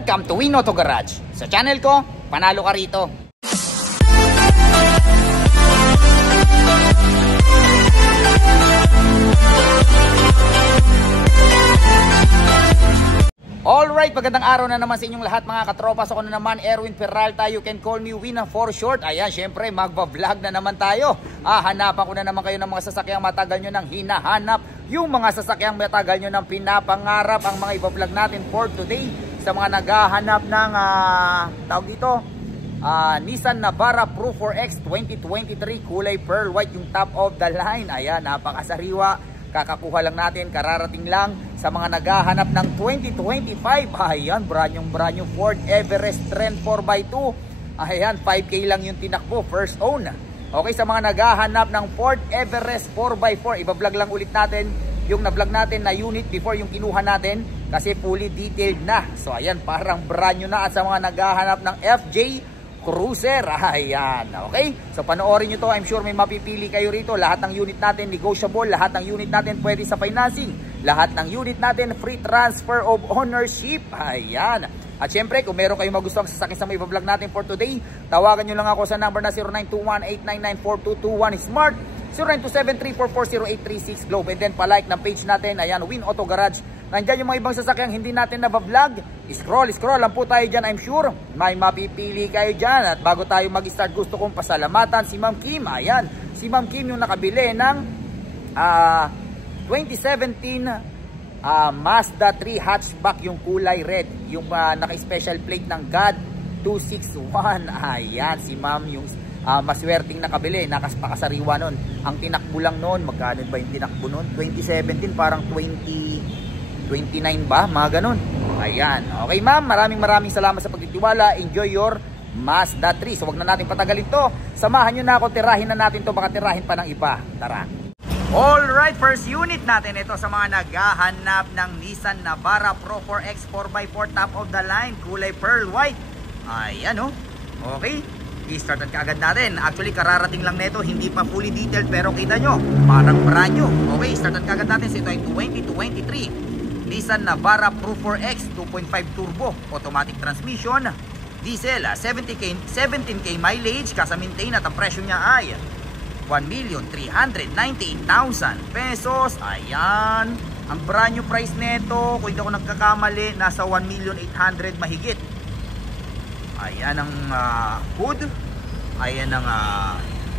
Welcome to Win Auto Garage. Sa channel ko, panalo ka rito. Alright, magandang araw na naman sa inyong lahat mga katropa. So ako na naman, Erwin Peralta. You can call me Win for short. Ayan, syempre magba-vlog na naman tayo. Hanapan ko na naman kayo ng mga sasakyang matagal nyo nang hinahanap. Yung mga sasakyang matagal nyo nang pinapangarap. Ang mga iba-vlog natin for today. Sa mga naghahanap ng tawag dito, Nissan Navara Pro 4X 2023 kulay pearl white, yung top of the line. Ayan, napakasariwa. Kakakuha lang natin, kararating lang sa mga naghahanap ng 2025. Ayan, brand new Ford Everest Trend 4x2. Ayan, 5K lang yung tinakbo, first own. Okay, sa mga naghahanap ng Ford Everest 4x4, iba-vlog lang ulit natin yung na-vlog natin na unit before yung kinuha natin kasi fully detailed na. So ayan, parang brand new na. At sa mga naghahanap ng FJ Cruiser, ayan, okay? So panoorin nyo to, I'm sure may mapipili kayo rito. Lahat ng unit natin negotiable, lahat ng unit natin pwede sa financing, lahat ng unit natin free transfer of ownership. Ayan. At syempre, kung meron kayong magustuhang sasakyan sa may vlog natin for today, tawagan nyo lang ako sa number na 0921-899-4221 Smart, 0927-344-0836 Globe. And then palike ng page natin, ayan, Win Auto Garage. Nandyan yung mga ibang sasakyang hindi natin nabavlog. Scroll lang po tayo dyan. I'm sure may mapipili kayo dyan. At bago tayo mag-start, gusto kong pasalamatan si Ma'am Kim. Ayan, si Ma'am Kim yung nakabili ng 2017 Mazda 3 hatchback, yung kulay red, yung naka-special plate ng God 261. Ayan, si Ma'am yung maswerteng nakabili, nakapakasariwa nun. Ang tinakbo lang nun, magkano ba yung tinakbo nun? 2017, parang 29 ba? Mga ganun. Ayan. Okay ma'am, maraming salamat sa pagtitiwala. Enjoy your Mazda 3. So wag na natin patagalin to. Samahan nyo na ako, tirahin na natin to. Baka tirahin pa ng iba. Tara. Alright, first unit natin ito sa mga naghahanap ng Nissan Navara Pro 4X 4x4 top of the line, kulay pearl white. Ayan o. Okay. I-startan ka agad natin. Actually, kararating lang nito, hindi pa fully detailed, pero kita nyo, parang brand new. Okay, startan ka agad natin. So ito ay 2023 Nissan Navara Pro 4X 2.5 turbo, automatic transmission, diesel, 17K mileage, kasa-maintain, at ang presyo niya ay 1,398,000 pesos. Ayan, ang brand new price nito, kung hindi ako nagkakamali, nasa 1,800,000 mahigit. Ayan ang hood, ayan ang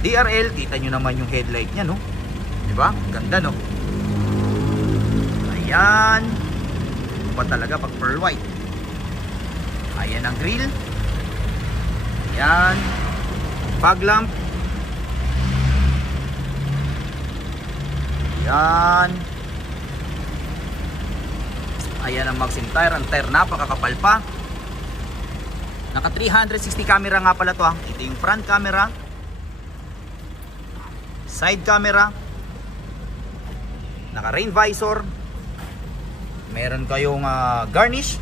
DRL, kita nyo naman yung headlight niya, no? Diba? Ganda, no? Ayan, pa talaga pag pearl white. Ayan ang grill. Ayan, fog lamp. Ayan. Ayan ang maxim tire. Ang tire napakakapal pa. Naka 360 camera nga pala to ha. Ito yung front camera, side camera, naka rain visor. Meron kayong garnish.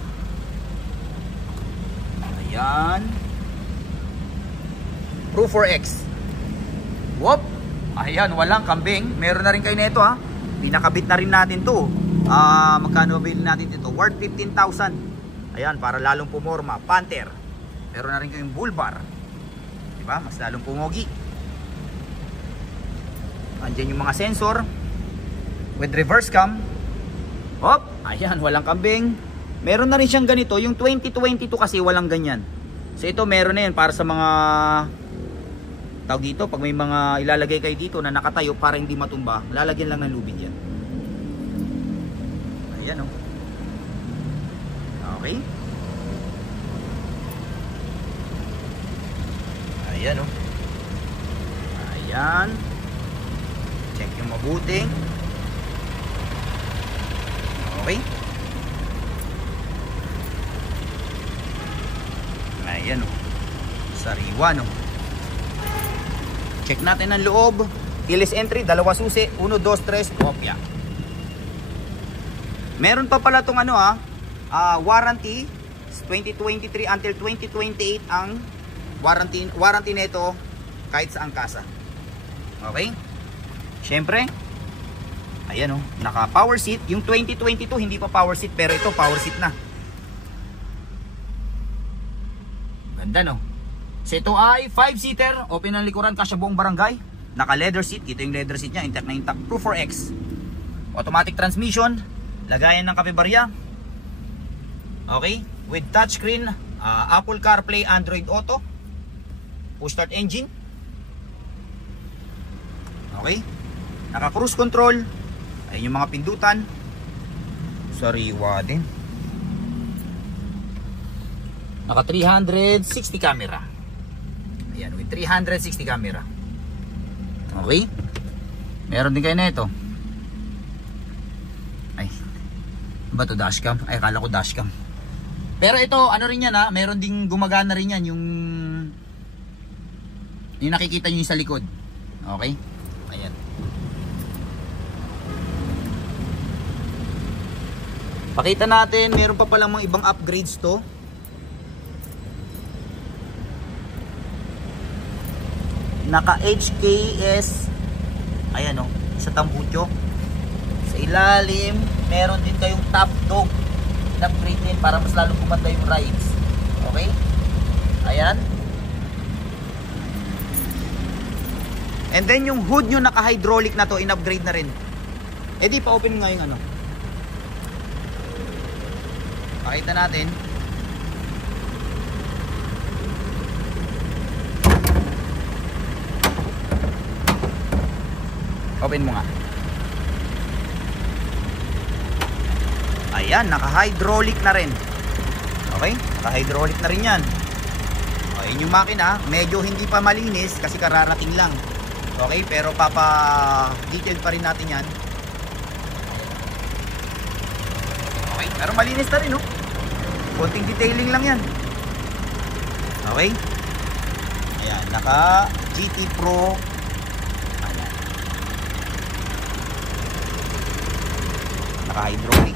Ayan, Pro 4X. Whoop. Ayan, walang kambing. Meron na rin kayo nito ha. Pinakabit na rin natin to. Magkano bilhin natin dito? Worth 15,000. Ayan, para lalong pumorma. Panther. Meron na rin kayong bull bar. Diba? Mas lalong pumogi. Andyan yung mga sensor with reverse cam. Hop! Ayan, walang kambing. Meron na rin siyang ganito. Yung 2022 kasi walang ganyan. So ito meron na yan para sa mga tawag dito. Pag may mga ilalagay kayo dito na nakatayo para hindi matumba, lalagyan lang ng lubid yan. Ayan o. Okay. Ayan o. Ayan. Check yung mabuting. Okay. Ayan o. Sariwa no. Check natin ang loob. Keyless entry, dalawa susi, 1, 2, 3, kopya. Meron pa pala itong ano warranty, 2023 until 2028 ang warranty nito kahit sa angkasa. Okay? Syempre, ayan o, naka power seat. Yung 2022 hindi pa power seat, pero ito power seat na. Ganda, no? So ito ay 5-seater, open ang likuran, kasya buong barangay. Naka leather seat, ito yung leather seat niya, intact na intact. Pro 4X. Automatic transmission, lagayan ng kape barya. Okay, with touchscreen, Apple CarPlay, Android Auto, push start engine. Okay, naka cruise control. Ayun yung mga pindutan. Sariwa din. Naka 360 camera. Ayan, with 360 camera. Okay, meron din kayo na ito. Ay, ba to, dashcam? Ay, akala ko dashcam. Pero ito, ano rin yan ha, meron ding gumagana rin yan, yung nakikita nyo yung sa likod. Okay, ayan. Pakita natin, meron pa palang mga ibang upgrades to. Naka HKS, ayan o, sa tambucho. Sa ilalim, meron din kayong top dog na upgrade din para mas lalong kumanda yung rides. Okay, ayan. And then yung hood nyo naka hydraulic na to, in-upgrade na rin. Eh di pa open nga yung ano. Pakita natin. Open mo nga. Ayan, naka-hydraulic na rin. Okay? Naka-hydraulic na rin yan. Ayun yung makina. Medyo hindi pa malinis kasi kararating lang. Okay? Pero papa-detail pa rin natin yan. Okay? Pero malinis na rin, no? Konting detailing lang yan. Okay? Ayan, naka-GT Pro. Ayan. Naka-hydraulic.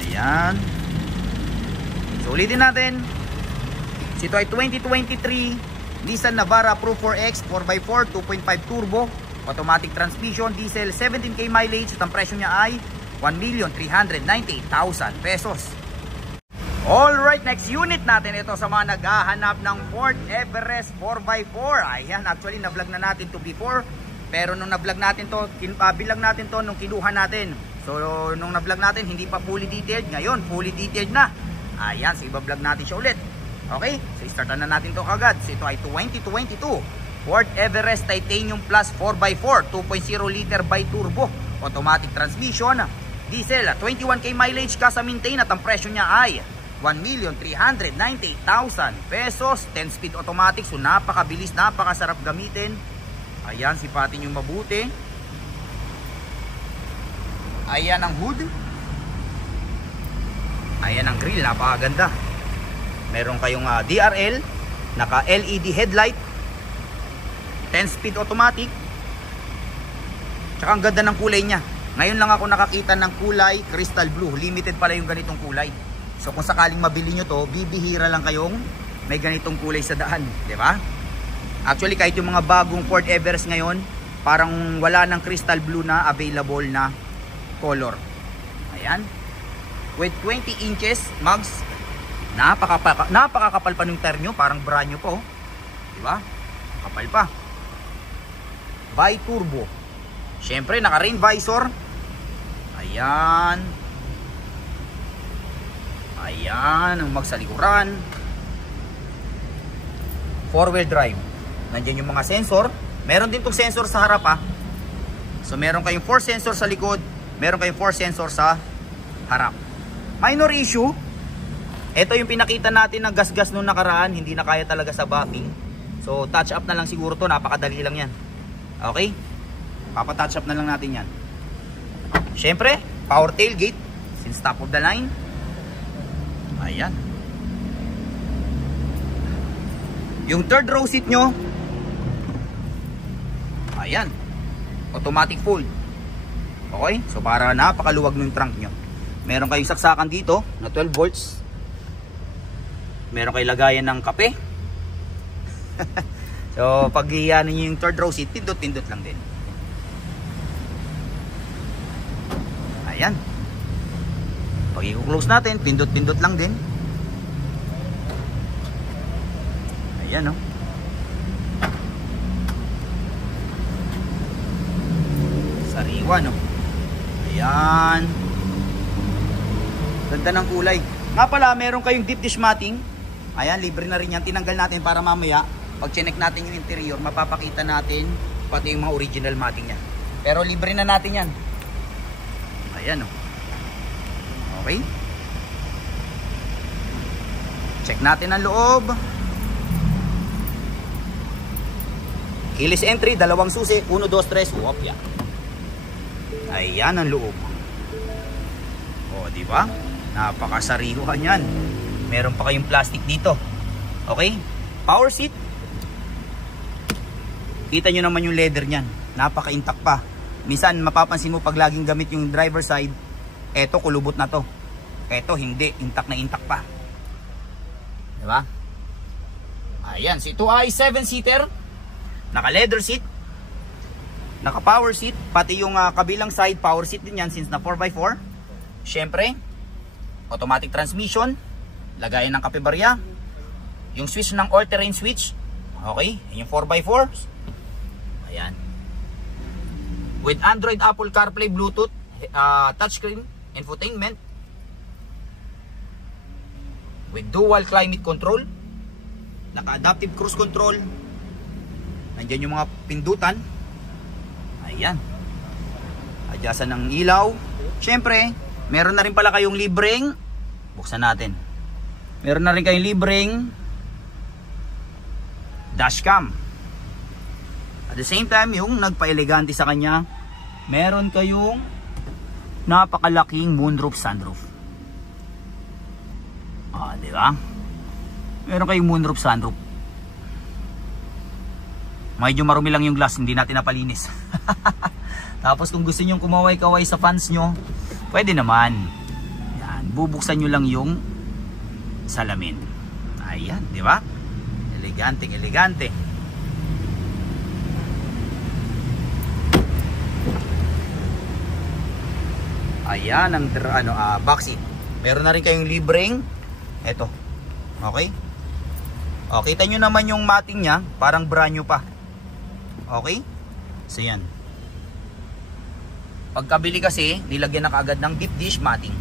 Ayan. So ulitin natin. Ito ay 2023 Nissan Navara Pro 4X 4x4 2.5 turbo, automatic transmission, diesel, 17k mileage. At ang presyo niya ay 1,398,000 pesos. Alright, next unit natin ito sa mga naghahanap ng Ford Everest 4x4. Ayan, actually na-vlog na natin to before. Pero nung na-vlog natin to, bilang natin to nung kinuha natin. So nung na-vlog natin, hindi pa fully detailed. Ngayon, fully detailed na. Ayan, so iba-vlog natin siya ulit. Okay, so startan na natin to kagad. So ito ay 2022 Ford Everest Titanium Plus 4x4 2.0 liter bi-turbo, automatic transmission, diesel, 21k mileage, kasa maintain. At ang presyo niya ay 1,398,000 pesos. 10-speed automatic, so napakabilis, napakasarap gamitin. Ayan, sipatin yung mabuti. Ayan ang hood. Ayan ang grill, napakaganda. Meron kayong DRL, naka LED headlight, 10-speed automatic. Tsaka ang ganda ng kulay niya. Ngayon lang ako nakakita ng kulay crystal blue. Limited pala yung ganitong kulay. So kung sakaling mabili nyo to, bibihira lang kayong may ganitong kulay sa daan, di ba? Actually, kahit yung mga bagong Ford Everest ngayon, parang wala ng crystal blue na available na color. Ayan. With 20 inches mags. Napakakapal pa ng tire nyo. Parang brand nyo po. Diba? Kapal pa. Bi-turbo. Siyempre, naka rain visor. Ayan. Ayan. Ang magsalikuran. 4-wheel drive. Nandiyan yung mga sensor. Meron din itong sensor sa harap ha. So meron kayong 4 sensor sa likod. Meron kayong 4 sensor sa harap. Minor issue. Ito yung pinakita natin na gas-gas nung nakaraan. Hindi na kaya talaga sa backing. So touch up na lang siguro to. Napakadali lang yan. Okay? Papa-touch up na lang natin yan. Siyempre, power tailgate. Since top of the line. Ayan. Yung third row seat nyo, ayan, automatic fold. Okay? So para napakaluwag ng trunk nyo. Meron kayong saksakan dito na 12 volts. Meron kayong lagayan ng kape. So pag iyanin nyo yung third row seat, pindot-pindot lang din. Ayan. Pag i-close natin, pindot-pindot lang din. Ayan, oh. Sariwa, no? Ayan. Ganda ng kulay. Nga pala, meron kayong deep dish matting. Ayan, libre na rin yan. Tinanggal natin para mamaya, pag chinek natin yung interior, mapapakita natin pati yung mga original matting niya. Pero libre na natin yan. Ayan, oh. Okay. Check natin ang loob. Keyless entry, dalawang susi, 1, 2, 3, wopya. Ayan ang loob. O, di ba? Napakasariwa niyan. Meron pa kayong plastic dito. Okay? Power seat. Kita nyo naman yung leather niyan. Napaka-intact pa. Minsan mapapansin mo pag laging gamit yung driver side, eto kulubot na to. Eto hindi, intact na intact pa. Di ba? Ayan, so ito ay 7-seater. Naka-leather seat. Naka-power seat. Pati yung kabilang side, power seat din yan since na 4x4. Siyempre, automatic transmission. Lagayan ng kapebarya. Yung switch ng all-terrain switch. Okay, yung 4x4. Ayan. With Android, Apple CarPlay, Bluetooth, touchscreen, infotainment. With dual climate control. Naka-adaptive cruise control. Nandiyan yung mga pindutan. Ayan. Adyasan ng ilaw. Siyempre, meron na rin pala kayong libreng. Buksan natin. Meron na rin kayong libreng dashcam. At the same time, yung nagpa-elegante sa kanya, meron kayong napakalaking moonroof sunroof. Ah, di ba? Meron kayong moonroof sunroof. Medyo marumi lang yung glass, hindi natin napalinis. Tapos kung gusto nyo kumaway-kaway sa fans nyo, pwede naman. Yan, bubuksan nyo lang yung salamin. Ayan, di ba? Elegante, elegante. Ayan ang box seat. Meron na rin kayong libreng eto. Okay? O, kita nyo naman yung matting nya, parang brand new pa. Okay? So yan. Pagkabili kasi, nilagyan na kaagad ng deep dish matting.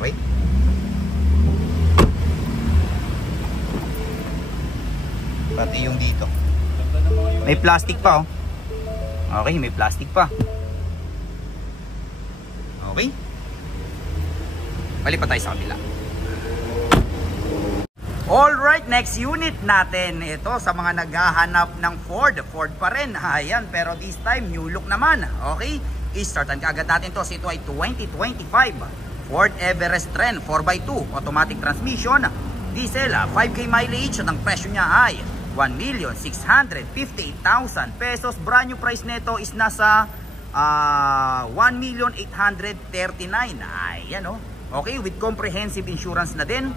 Okay? Pati yung dito. May plastic pa, oh. Okay, may plastic pa. Okay? Balik pa tayo sa kabila. Alright, next unit natin. Ito sa mga naghahanap ng Ford. Ford pa rin. Ayan, pero this time new look naman. Okay? I-startan kaagad natin to. So ito ay 2025 Ford Everest Trend 4x2 automatic transmission. Diesel, 5K mileage. At ang presyo niya ay 1,658,000 pesos. Brand new price nito is nasa 1,839,000. Ayan, oh. Okay, with comprehensive insurance na din.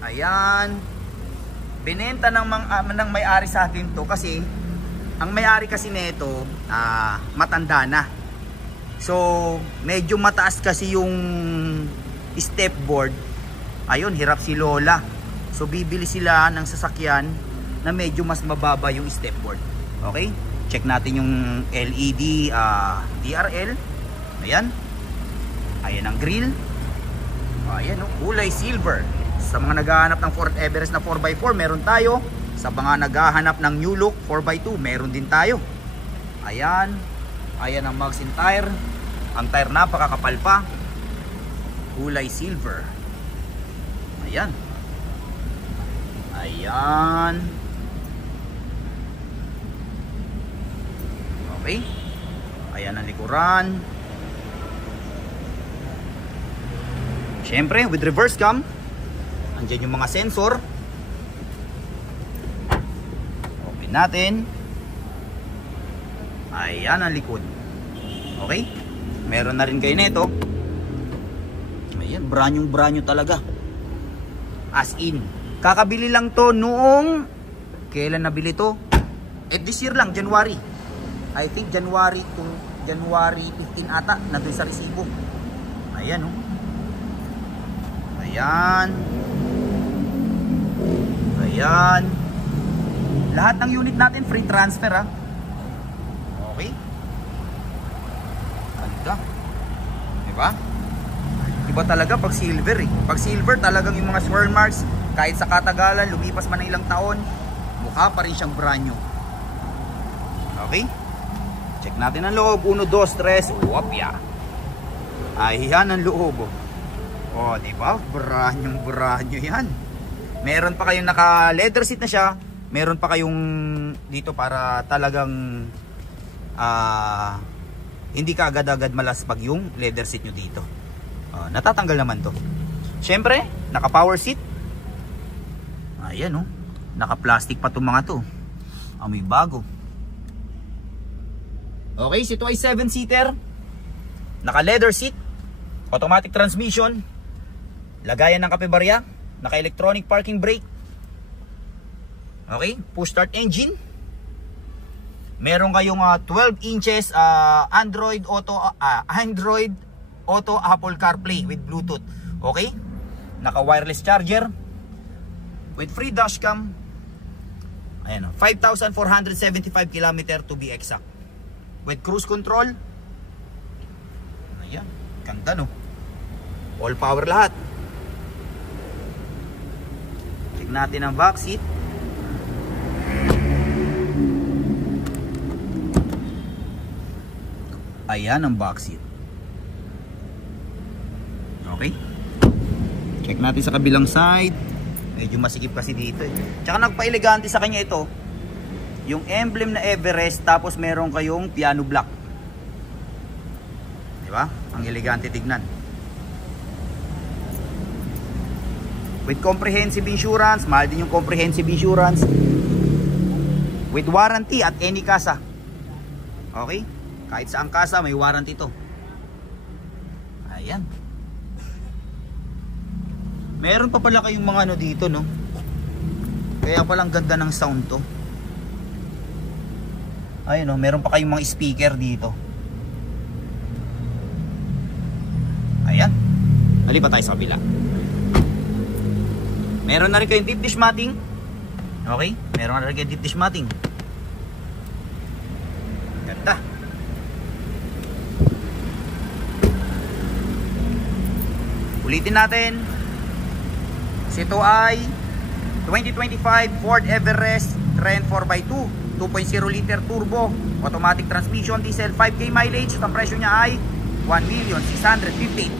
Ayan. Binenta ng may-ari sa atin to kasi ang may-ari kasi nito matanda na. So, medyo mataas kasi yung stepboard. Ayun, hirap si Lola. So, bibili sila ng sasakyan na medyo mas mababa yung stepboard. Okay? Check natin yung LED DRL. Ayan. Ayan ang grill. Ayan, oh, kulay silver. Sa mga naghahanap ng Ford Everest na 4x4, meron tayo. Sa mga naghahanap ng new look 4x2, meron din tayo. Ayan. Ayan ang Maxxin tire. Ang tire napakakapal pa. Kulay silver. Ayan. Ayan. Okay. Ayan ang likuran. Siyempre, with reverse cam. Andyan yung mga sensor. Open natin. Ayan ang likod. Okay? Meron na rin kayo nito. Ayan, brand new talaga. As in. Kakabili lang to noong kailan nabili to? This year lang, January. I think January January 15 ata, nandun sa resibo. Ayan, oh. Ayan. Ayan. Lahat ng unit natin free transfer, ha. Okay. Ganda. Diba? Iba talaga pag silver, eh. Pag silver talagang yung mga swirl marks, kahit sa katagalan, lumipas man ng ilang taon, mukha pa rin siyang brand new. Okay? Check natin ang loob. 1, 2, 3. Wapya. Ayan ang loob. Oh, diba? Brand new yan. Meron pa kayong naka leather seat na siya. Meron pa kayong dito para talagang hindi ka agad-agad malaspag yung leather seat nyo dito. Natatanggal naman to. Syempre, naka power seat. Ayan, oh. Naka plastic pa itong mga to. Amoy bago. Okay, so ito ay 7-seater. Naka leather seat. Automatic transmission. Lagayan ng kape-barya. Naka electronic parking brake. Okay, push start engine. Meron kayong 12 inches Android Auto Apple CarPlay with Bluetooth. Okay? Naka wireless charger with free dashcam. Ayan, 5,475 km to be exact. With cruise control. Ayan, ganda, no? All power lahat. Check natin ang back seat. Ayan ang back seat. Okay. Check natin sa kabilang side. Medyo masikip kasi dito, eh. Tsaka nagpa-elegante sa kanya ito. Yung emblem na Everest, tapos meron kayong piano black. Diba? Ang elegante tignan. With comprehensive insurance. Mahal din yung comprehensive insurance. With warranty at any kasa. Okay? Kahit saang kasa may warranty to. Ayan. Meron pa pala kayong mga ano dito, no? Kaya palang ganda ng sound to. Ayun, no? Meron pa kayong mga speaker dito. Ayan. Halipa tayo sa kabila. Meron na rin kayong deep dish matting. Okay? Meron na rin kayong deep dish matting. Ganda. Ulitin natin. Ito ay 2025 Ford Everest Trend 4x2 2.0 liter turbo automatic transmission, diesel, 5K mileage. Ang presyo niya ay 1,658,000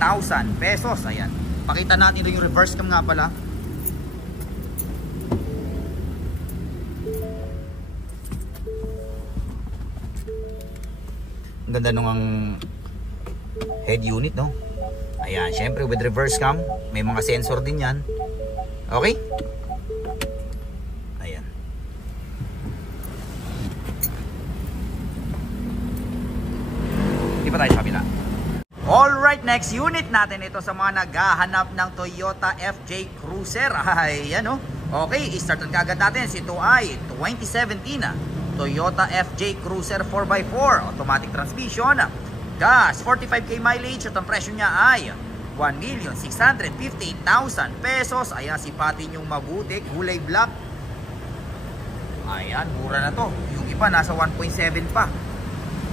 pesos. Ayan. Pakita natin ito yung reverse cam nga pala. Ang ganda nung head unit, no? Ayan, syempre with reverse cam, may mga sensor din yan. Okay? Ayan. Di pa tayo sa kabila. Alright, next unit natin ito sa mga naghahanap ng Toyota FJ Cruiser. Ayan, oh. Okay, i-start kagad natin. Ito ay 2017 Toyota FJ Cruiser 4x4 automatic transmission. Gas, 45K mileage at ang presyo niya ay 1,658,000 pesos. Ayan, sipatin yung mabuti, kulay black. Ayan, mura na to. Yung iba nasa 1.7 pa.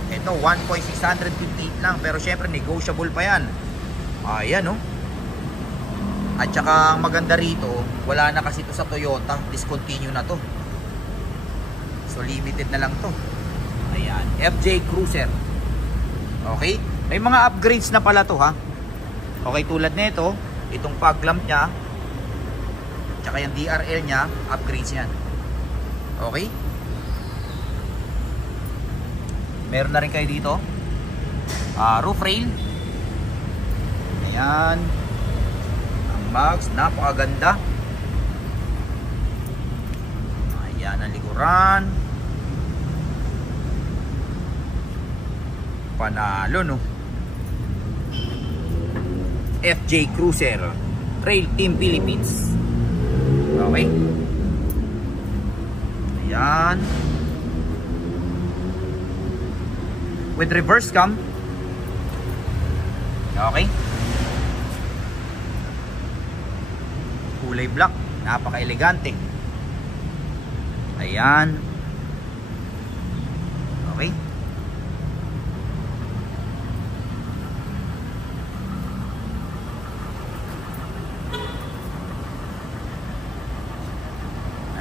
Ito 1,658 lang, pero syempre negotiable pa yan. Ayan, no? At saka ang maganda rito, wala na kasi to sa Toyota, discontinue na to. So limited na lang to. Ayan, FJ Cruiser. Okay? May mga upgrades na pala to, ha. Okay, tulad nito, itong fog lamp niya, tsaka yung DRL niya, upgrades yan. Okay? Meron na rin kayo dito roof rail. Ayan. Ang mags, napakaganda. Ayan ang likuran. Panalo, no? FJ Cruiser Trail Team Philippines. Okay. Ayan. with reverse cam. Okay. Kulay black, napaka-elegante. Ayan. Okay.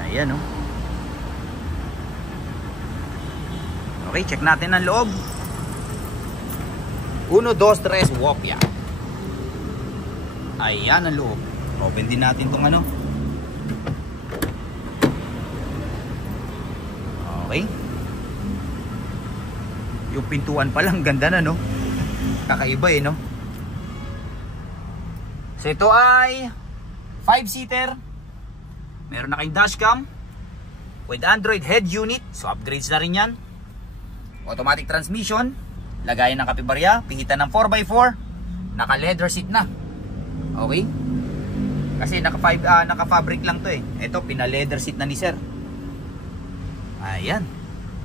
Ayan, oh. Okay, check natin ang loob. 1, 2, 3, walk ya. Ayan ang loob. Open din natin tong ano. Okay. Yung pintuan pa lang, ganda na, no? Kakaiba, no? So ito ay 5-seater. Meron na kayong dashcam with Android head unit. So upgrades na rin yan. Automatic transmission, lagayan ng kapibarya, pihitan ng 4x4, naka leather seat na. Okay? Kasi naka fabric lang to eh. Ito pina leather seat na ni sir. Ayan.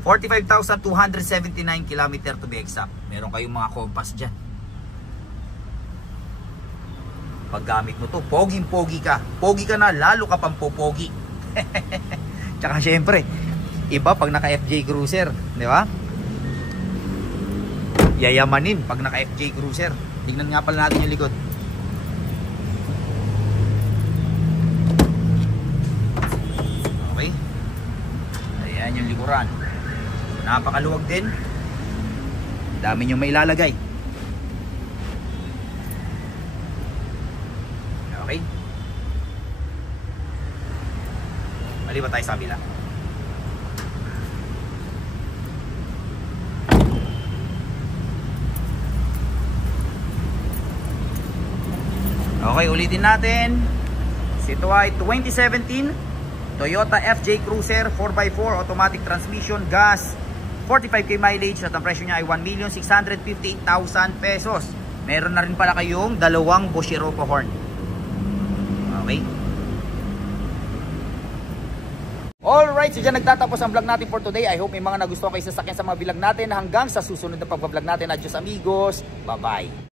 45,279 km to be exact. Meron kayong mga compass dyan. Paggamit mo to, poging-pogi ka. Pogi ka na, lalo ka pang popogi. Tsaka syempre, iba pag naka FJ Cruiser, di ba? Yayamanin pag naka FJ Cruiser. Tingnan nga pala natin yung likod. Okay. Ayan yung likuran. Napakaluwag din. Dami nyo may ilalagay. Okay. Maliba tayo sa kabila. Okay, ulitin natin. Ito ay 2017 Toyota FJ Cruiser 4x4 automatic transmission, gas, 45k mileage at ang presyo niya ay 1,658,000 pesos. Meron na rin pala kayong dalawang Bushiropo horn. Okay. Alright, so dyan nagtatapos ang vlog natin for today. I hope may mga nagustuhan kayo sasakyan sa mga vlog natin. Hanggang sa susunod na pag-vlog natin. Adios amigos. Bye-bye.